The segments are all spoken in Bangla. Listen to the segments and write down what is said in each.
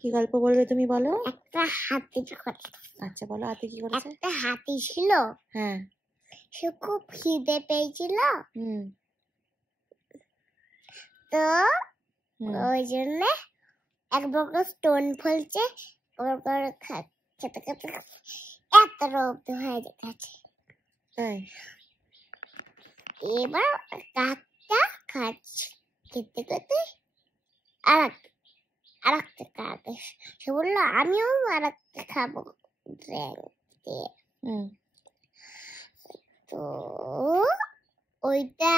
কি গল্প বলবে তুমি? বলো। একটা হাতির কথা। আচ্ছা বলো, হাতি কি করেছে? একটা হাতি ছিল। হ্যাঁ। সে খুব খিদে পেয়েছিল। তো ওই জন্য এক বড় স্টোন ফেলছে, খেতে খেতে এত রক্ত হয়ে গেছে। এবার কাকটা খাচ্ছে, খেতে খেতে আর একটা কাক সে বললো আমিও আর একটা খাবো। তো ওইটা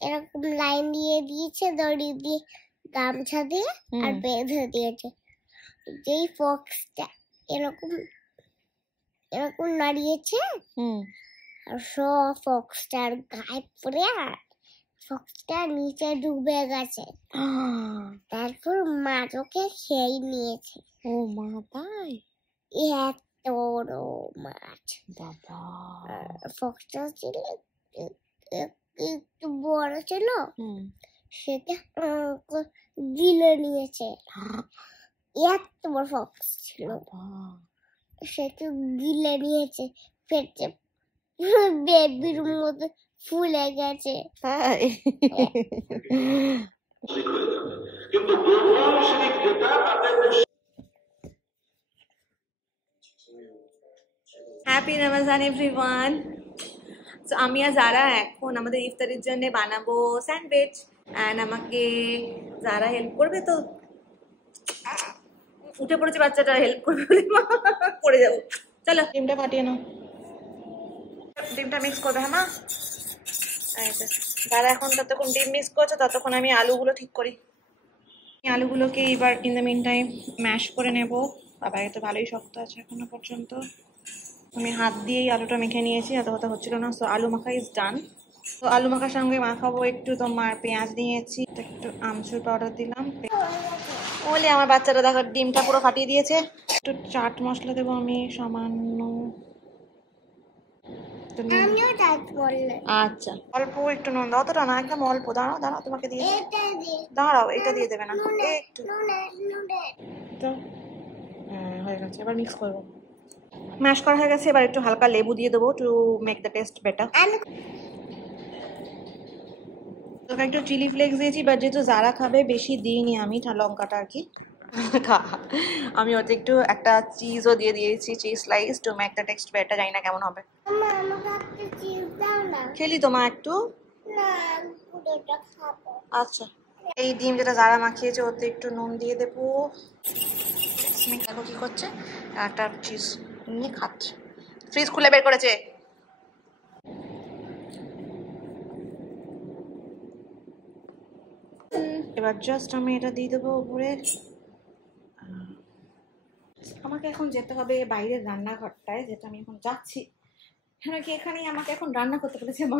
এরকম লাইন দিয়ে দিয়েছে, দড়ি দিয়ে গামছা দিয়ে আর বেঁধে দিয়েছে। যেই ফক্সটা এরকম এরকম নাড়িয়েছে আর সব ফক্সটার গায়ে পড়ে ফক্সটা নিচে ডুবে গেছে। তারপর মাছ ওকে খেয়ে নিয়েছে। ও মা, তাই? এত বড় মাছ বাবা। ফক্সটা ছিল একটু বড় ছিল, সেটা গিলে নিয়েছে। এত বড় ফক্স ছিল, সেটা গিলে নিয়েছে, পেটে বেবির মতো ফুলে গেছে। তাই? Happy Ramzan everyone. তো আমি আর যারা এখন আমাদের ইফতারির জন্য বানাবো স্যান্ডউইচ, অ্যান্ড আমাকে যারা হেল্প করবে। তো উঠে পড়েছে বাচ্চাটা, হেল্প করবে বলে পড়ে যাবো। চলো ডিমটা ফাটিয়ে নাও, ডিমটা মিক্স করবে। হ্যাঁ মা, যারা এখন ততক্ষণ ডিম মিক্স করছে ততক্ষণ আমি আলুগুলো ঠিক করি। আলুগুলোকে এবার in the meantime mash করে নেব। বাবা এটা ভালোই শক্ত আছে এখনো পর্যন্ত। আমি হাত দিয়েই আলুটা মেখে নিয়েছি, এত কথা হচ্ছিল না। সো আলু মাখা ইজ ডান। তো আলু মাখার সঙ্গে মাখাবো একটু তোমার পেঁয়াজ নিয়েছি, একটু আমচুর পাউডার দিলাম। বলে আমার বাচ্চারা দেখো ডিমটা পুরো ফাটিয়ে দিয়েছে। একটু চাট মশলা দেবো আমি সামান্য। আচ্ছা অল্প একটু নুন দাও, অতটা না, একদম অল্প। দাঁড়াও দাঁড়াও, তোমাকে দিয়ে দাঁড়াও, এটা দিয়ে দেবে না একটু তো। হ্যাঁ হয়ে গেছে, এবার মিক্স করবো। ম্যাশ করা হয়ে গেছে, এবার একটু হালকা লেবু দিয়ে দেবো to make the test better. একটু চিলি ফ্লেক্স দিয়েছি, বাট যেহেতু যারা খাবে বেশি দিইনি আমি লঙ্কাটা আর কি। আমি ওতে একটু একটা চিজও দিয়ে দিয়েছি, cheese slice to make the text better. জানি না কেমন হবে। খেলি তো মা একটু। আচ্ছা, এই ডিম যেটা যারা মাখিয়েছে ওতে একটু নুন দিয়ে দেবো। দেখো কি করছে, একটা চিজ নিয়ে খাচ্ছে, ফ্রিজ খুলে বের করেছে। এবার জাস্ট আমি এটা দিয়ে দেবো উপরে। আমাকে এখন যেতে হবে বাইরের রান্নাঘরটায়, যেটা আমি এখন যাচ্ছি। কেন কি এখানেই আমাকে এখন রান্না করতে বলেছে মা।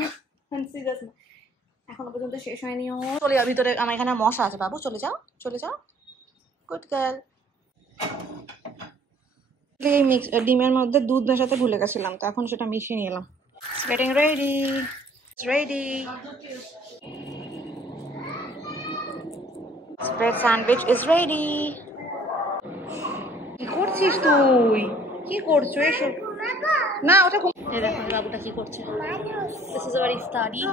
এখনো পর্যন্ত শেষ হয়নি। ও চলে যাও ভিতরে, আমার এখানে মশা আছে বাবু, চলে যাও চলে যাও, গুড গার্ল। এই মিক্স ডিমের মধ্যে দুধ মেশাতে ভুলে গেছিলাম, তো এখন সেটা মিশিয়ে নিয়ে এলাম। Getting ready, ready. Spread sandwich is ready. কি করছিস তুই? কি করছো এসব? না ওটা এই দেখো বাবুটা কি করছে। দিস ইজ আওয়ার ইফতারি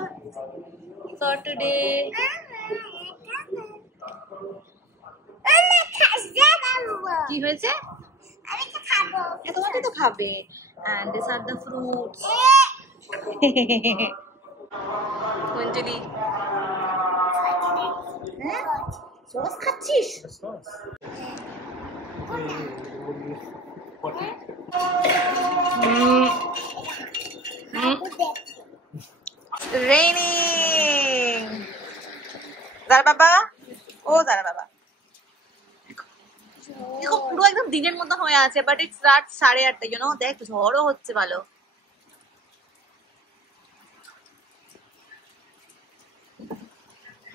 ফর টুডে। কি হয়েছে? তোমাকে তো খাবে। And these are the fruits. কুইন্টলি সস খাচ্ছিস? Raining. দাঁড়া বাবা, ও দাঁড়া বাবা। দেখো পুরো একদম দিনের মতো হয়ে আছে, বাট ইটস রাত 8:30, ইউ নো। দেখ ঝড়ও হচ্ছে ভালো।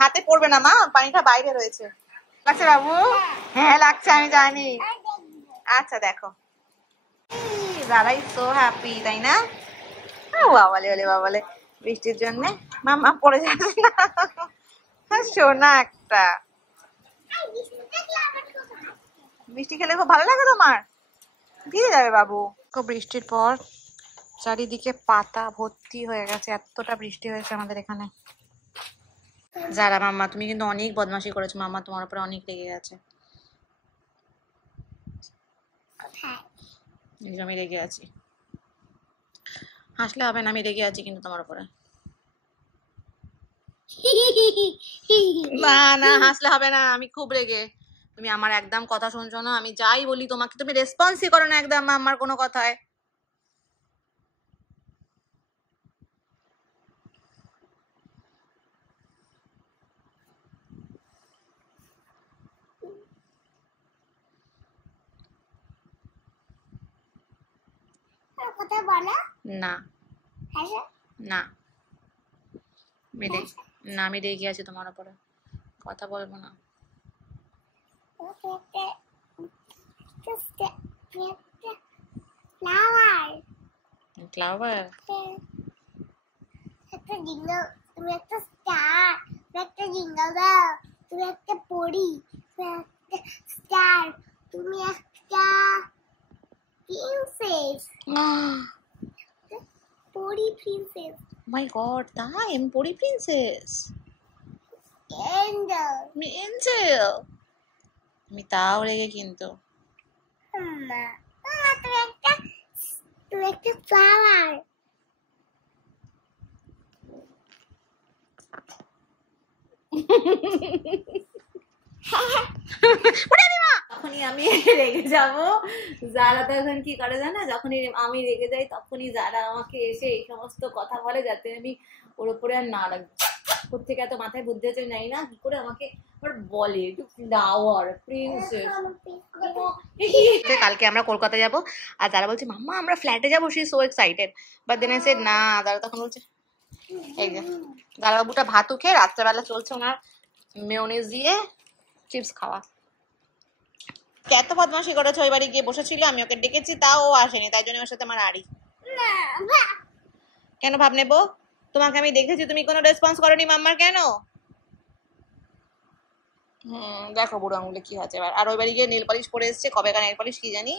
হাতে পড়বে না মা, পানিটা বাইরে রয়েছে। লাগছে বাবু? হ্যাঁ লাগছে, আমি জানি। আচ্ছা দেখো, দাদা ইজ সো হ্যাপি, তাই না? বাবালে ওলে বাবালে, বৃষ্টির জন্য মামা পড়ে যাচ্ছে না। সোনা একটা। মিষ্টি খেলে খুব ভালো লাগে তোমার? ভিজে যাবে বাবু। খুব বৃষ্টির পর চারিদিকে পাতা ভর্তি হয়ে গেছে, এতটা বৃষ্টি হয়েছে আমাদের এখানে। যারা মাম্মা তুমি কিন্তু অনেক বদমাশি করেছো, মাম্মা তোমার উপরে অনেক রেগে গেছে। আমি রেগে আছি, হাসলে হবে না, আমি রেগে আছি কিন্তু তোমার উপরে। না না হাসলে হবে না, আমি খুব রেগে। তুমি আমার একদম কথা শুনছো না, আমি যাই বলি তোমাকে তুমি রেসপন্সই করো না একদম আমার কোনো কথায়। কথা বলো না হ্যাঁ না না আমি রেগে আছি তোমার উপরে, কথা বলবো না। ফ্লাওয়ার একটা জিঙ্গল, তুমি একটা স্টার, একটা জিঙ্গল দাও, তুমি একটা পরি, তুমি একটা স্টার, তুমি একটা প্রিন্সেস, পরি প্রিন্সেস, মাই গড তাই আমি পড়ি প্রিন্সেস, এঞ্জেল, আমি এঞ্জেল, আমি তাও রেগে কিন্তু। না তুমি একটা ফ্লাওয়ার। তখনই আমি রেগে যাব। যারা তখন কি করে জানা, যখনই আমি রেগে যাই তখনই যারা আমাকে এসে এই সমস্ত কথা বলে যাতে আমি ওর উপরে আর না রাখবো। কোথেকে এত মাথায় বুদ্ধি আছে জানি না, কি করে আমাকে আবার বলে ফ্লাওয়ার প্রিন্সেস। কালকে আমরা কলকাতা যাব, আর যারা বলছে মাম্মা আমরা ফ্ল্যাটে যাবো, she so excited, but then I said না। দাদা তখন বলছে এই যে দাদা বাবুটা ভাতও খেয়ে রাত্রেবেলা চলছে ওনার মেয়োনিজ দিয়ে চিপস খাওয়া। এত বদমাশি করেছে, ওই বাড়ি গিয়ে বসেছিল, আমি ওকে ডেকেছি তাও ও আসেনি, তাই জন্য ওর সাথে আমার আড়ি। কেন ভাব নেবো? তোমাকে আমি দেখেছি তুমি কোনো রেসপন্স করনি মাম্মার, কেন? দেখো বুড়ো আঙুলে কি হচ্ছে এবার। আর ওই বাড়ি গিয়ে নেল পালিশ পরে এসছে, কবেকার নেল পালিশ কি জানি।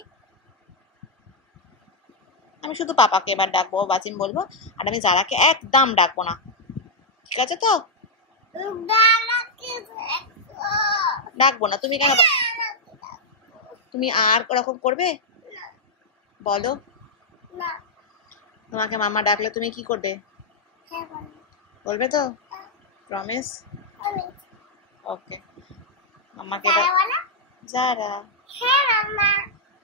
আমি শুধু পাপাকে এবার ডাকবো, বাচিন বলবো, আর আমি যারাকে একদম ডাকবো না, ঠিক আছে তো? ডাকবো না। তুমি কেন, তুমি আর ওরকম করবে বলো? তোমাকে মাম্মা ডাকলে তুমি কি করবে বলবে তো? প্রমিস? ওকে মাম্মাকে যারা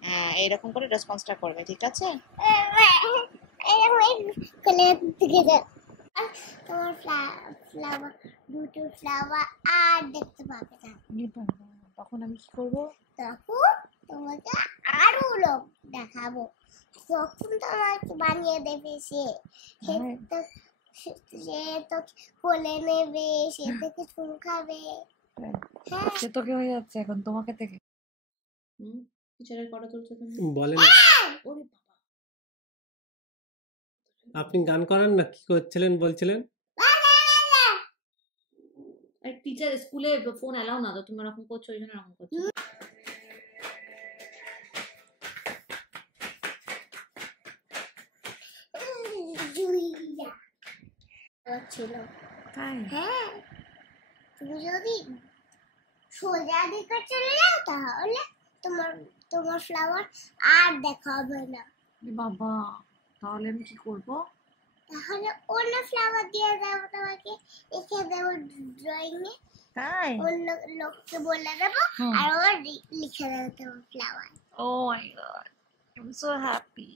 হ্যাঁ এইরকম করে রেসপন্সটা করবে, ঠিক আছে? তোমার ফ্লাওয়ার, দুটো ফ্লাওয়ার আর দেখতে পাবে না। তখন আমি কি করবো? তখন তোমাকে আরো লোক দেখাবো, তখন তোমাকে বানিয়ে দেবে সে। সে তো কোলে নেবে, সে থেকে চুল খাবে। সে তোকে হয়ে যাচ্ছে এখন তোমাকে থেকে। টিচারের কটা তুলছো তুমি? বলেন ওরে বাবা, আপনি গান করেন না, কি করছিলেন বলছিলেন? টিচার স্কুলে ফোন অ্যালাউ না তো, তুমি এরকম করছো, ওই জন্য এরকম করছো। ছিল তাই? হ্যাঁ, তুমি যদি সোজা দিকে চলে যাও তাহলে তোমার তোমার ফ্লাওয়ার আর দেখা হবে না। বাবা তাহলে আমি কি করব? তাহলে অন্য ফ্লাওয়ার দিয়ে দেবো তোমাকে, এঁকে দেবো ড্রয়িং এ, তাই? অন্য লোককে বলে দেবো আর ও লিখে দেবে তোমার flower. Oh my god, I'm so happy.